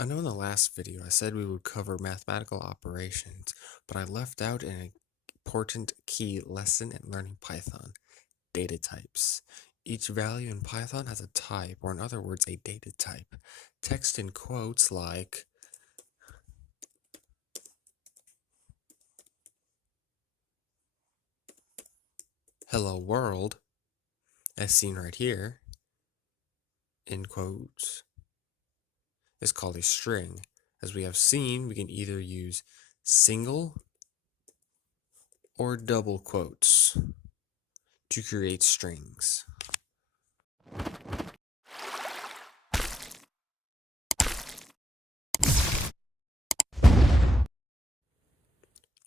I know in the last video I said we would cover mathematical operations, but I left out an important key lesson in learning Python: data types. Each value in Python has a type, or in other words, a data type. Text in quotes like "Hello world," as seen right here, in quotes, is called a string. As we have seen, we can either use single or double quotes to create strings.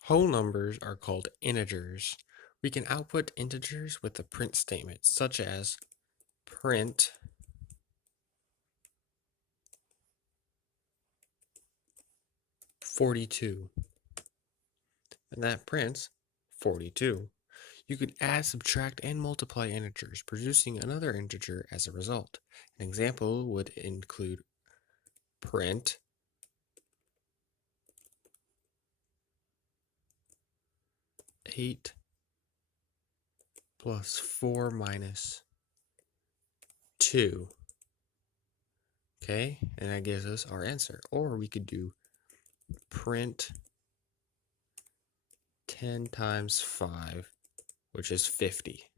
Whole numbers are called integers. We can output integers with a print statement, such as print "42", and that prints 42. You could add, subtract, and multiply integers, producing another integer as a result. An example would include print "8 plus 4 minus 2". Okay, and that gives us our answer. Or we could do print 10 times 5, which is 50.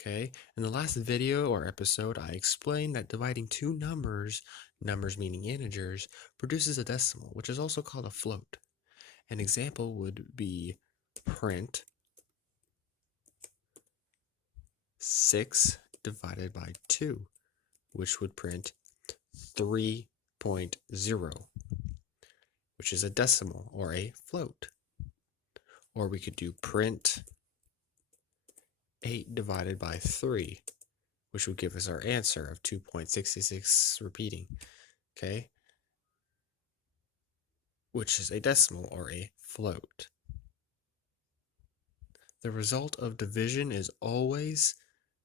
Okay, in the last video or episode, I explained that dividing two numbers meaning integers, produces a decimal, which is also called a float. An example would be print 6 divided by 2, which would print 3.0, which is a decimal or a float. Or we could do print 8 divided by 3, which would give us our answer of 2.66 repeating, okay, which is a decimal or a float. The result of division is always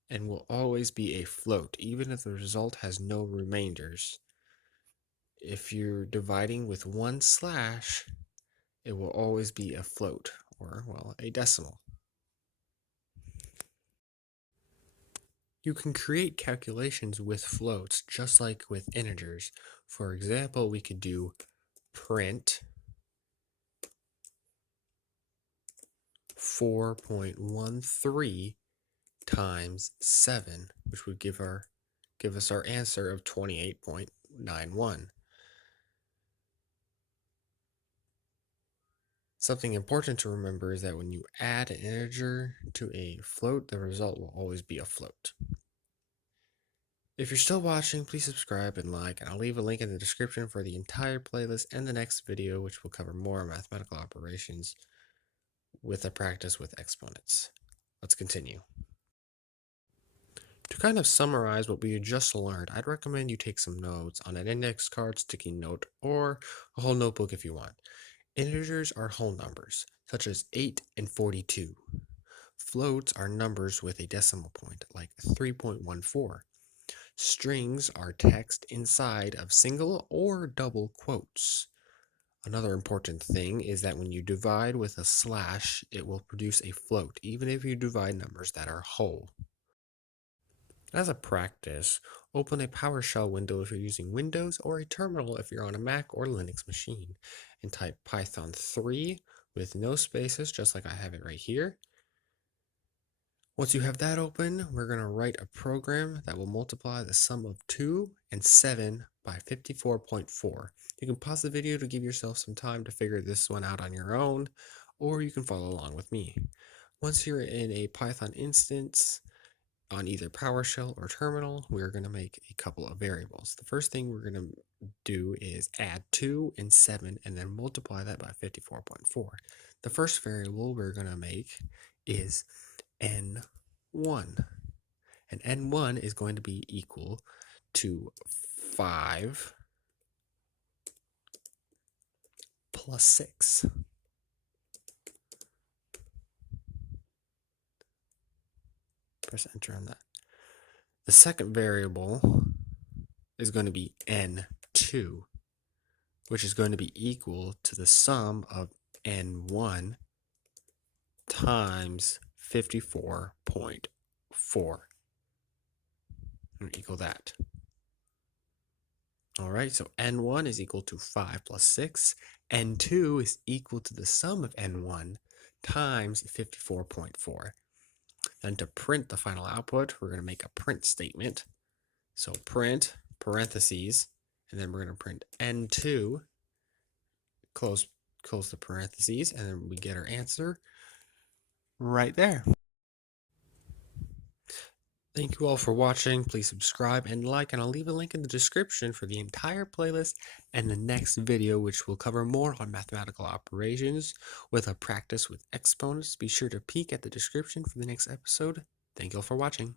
and will always be a float, even if the result has no remainders. If you're dividing with one slash, it will always be a float, or, well, a decimal. You can create calculations with floats just like with integers. For example, we could do print 4.13 times 7, which would give us our answer of 28.91. Something important to remember is that when you add an integer to a float, the result will always be a float. If you're still watching, please subscribe and like, and I'll leave a link in the description for the entire playlist and the next video, which will cover more mathematical operations with a practice with exponents. Let's continue. To kind of summarize what we just learned, I'd recommend you take some notes on an index card, sticky note, or a whole notebook if you want. Integers are whole numbers, such as 8 and 42. Floats are numbers with a decimal point, like 3.14. Strings are text inside of single or double quotes. Another important thing is that when you divide with a slash, it will produce a float, even if you divide numbers that are whole. As a practice, open a PowerShell window if you're using Windows, or a terminal if you're on a Mac or Linux machine, and type Python 3 with no spaces, just like I have it right here. Once you have that open, we're going to write a program that will multiply the sum of 2 and 7 by 54.4. You can pause the video to give yourself some time to figure this one out on your own, or you can follow along with me. Once you're in a Python instance, on either PowerShell or terminal, we're going to make a couple of variables. The first thing we're going to do is add 2 and 7 and then multiply that by 54.4. The first variable we're going to make is n1. And n1 is going to be equal to 5 plus 6. Press enter on that. The second variable is going to be n2. which is going to be equal to the sum of N1 times 54.4. And equal that. All right, so N1 is equal to 5 plus 6. N2 is equal to the sum of N1 times 54.4. Then to print the final output, we're going to make a print statement. So print parentheses, and then we're going to print N2, close the parentheses, and then we get our answer right there. Thank you all for watching. Please subscribe and like, and I'll leave a link in the description for the entire playlist and the next video, which will cover more on mathematical operations with a practice with exponents. Be sure to peek at the description for the next episode. Thank you all for watching.